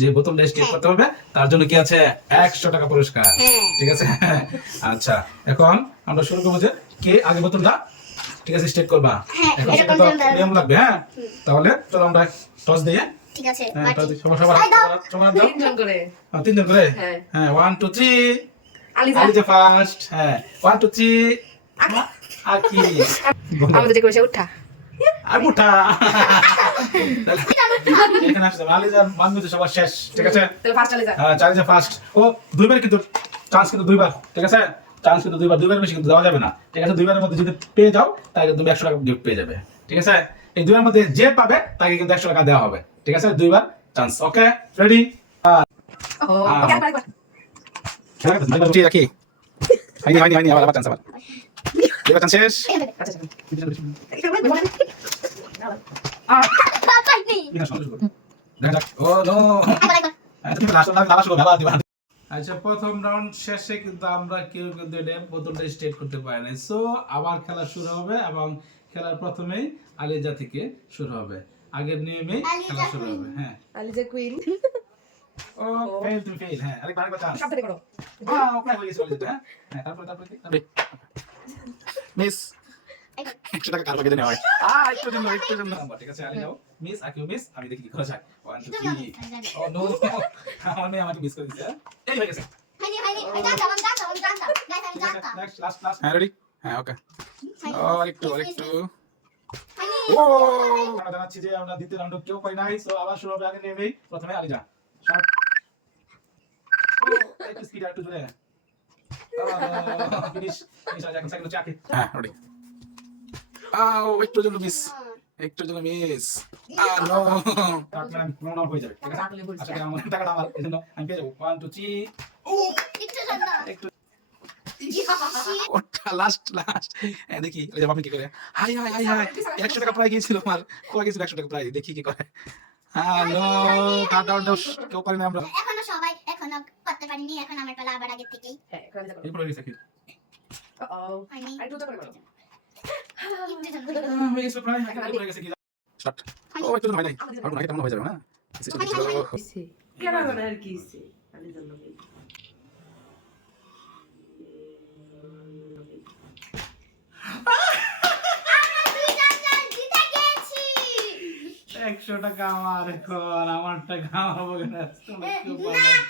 যে বোতলটা স্টেপ করতে হবে তার জন্য কি আছে 100 টাকা পুরস্কার। ঠিক আছে আচ্ছা এখন আমরা শুরু করব যে কে আগে বোতলটা ঠিক আছে স্টেপ করবা। এখন সেটা তো নিয়ম লাগবে। হ্যাঁ তাহলে চলো আমরা টস দিয়ে ঠিক আছে সবার তিনজন করে হ্যাঁ 1 2 3 আলিজা ফার্স্ট। হ্যাঁ 1 2 3 আকি আমাদের যে কইছে উঠা আগুটা এখানে আসছে আলিজা বান্ধবী সবার শেষ। ঠিক আছে তাহলে ফার্স্ট আলিজা হ্যাঁ চালিজা ফার্স্ট ও দুইবার কিন্তু চান্স কিন্তু দুইবার। ঠিক আছে চান্স কিন্তু দুইবার বেশি কিন্তু দেওয়া যাবে না। ঠিক আছে দুইবারের মধ্যে যদি পেয়ে যাও তাহলে তুমি 100 টাকা গিফট পেয়ে যাবে। ঠিক আছে এই দুইবারের মধ্যে যে পাবে তাকে কিন্তু 100 টাকা দেওয়া হবে। ঠিক আছে দুইবার চান্স। ওকে রেডি ও ঠিক আছে হয়নি আবার চান্স আবার দুইবার চান্স শেষ। আচ্ছা প্রথম রাউন্ড শেষে কিন্তু আমরা কেউ কিন্তু এটা বোতলটা স্টেট করতে পারি না। সো আবার খেলা শুরু হবে এবং খেলার প্রথমেই আলিজা থেকে শুরু হবে। আগের নিয়মেই খেলা শুরু হবে। হ্যাঁ আলিজা কুইন ও ফেল তুমি ফেল। হ্যাঁ আরেকবার চান্স সব থেকে করো বাহ ওকে হয়ে গেছে আলিজা। হ্যাঁ তারপরে মিস 100 টাকা কার ভাগে দেওয়া হয়। একটু জন্য ঠিক আছে আলি যাও মিস আকিও মিস আমি দেখি কি করা যায় 1 2 3 ও নো আমার মেয়ে আমাকে মিস করে দিয়েছে। এই হয়ে গেছে নেক্সট লাস্ট হ্যাঁ রেডি হ্যাঁ ওকে আরেকটু ও আমরা জানাচ্ছি যে আমরা দ্বিতীয় রাউন্ড কেউ পাই নাই। সো আবার শুরু হবে। আগে নেমেই প্রথমে আলিজা শট একটু স্পিড একটু জোরে ফিনিশ আজ এখন সেকেন্ড চাকি। হ্যাঁ রেডি একটু জন্য মিস নো টাকা নো হয়ে যাবে। ঠিক আছে আচ্ছা আমার টাকাটা আমার এজন্য আমি পেয়ে যাব 1 2 3 ও একটু ওটা লাস্ট দেখি ওই যে আপনি কি করে হাই 100 টাকা প্রায় গিয়েছিল আমার কোয়া গিয়েছিল 100 টাকা প্রায় দেখি কি করে। হ্যালো কাউন্টডাউন কেউ পারি না আমরা এখনো সবাই এখনো করতে পারিনি। এখন আমার পালা আবার আগে থেকেই। হ্যাঁ করে যাবো এই পড়ে গেছে কি ও আই দুটো করে করো হয়ে গেছে প্রায় আগে পড়ে গেছে কি শট ও একটু হয় নাই আর না এটা মনে হয়ে যাবে না সিস্টেম ছিল কেন না আর কি সে আলিজা লোক 100 টাকা আমার এখন আমার টাকা আমার বলে না তুমি কেউ পারবে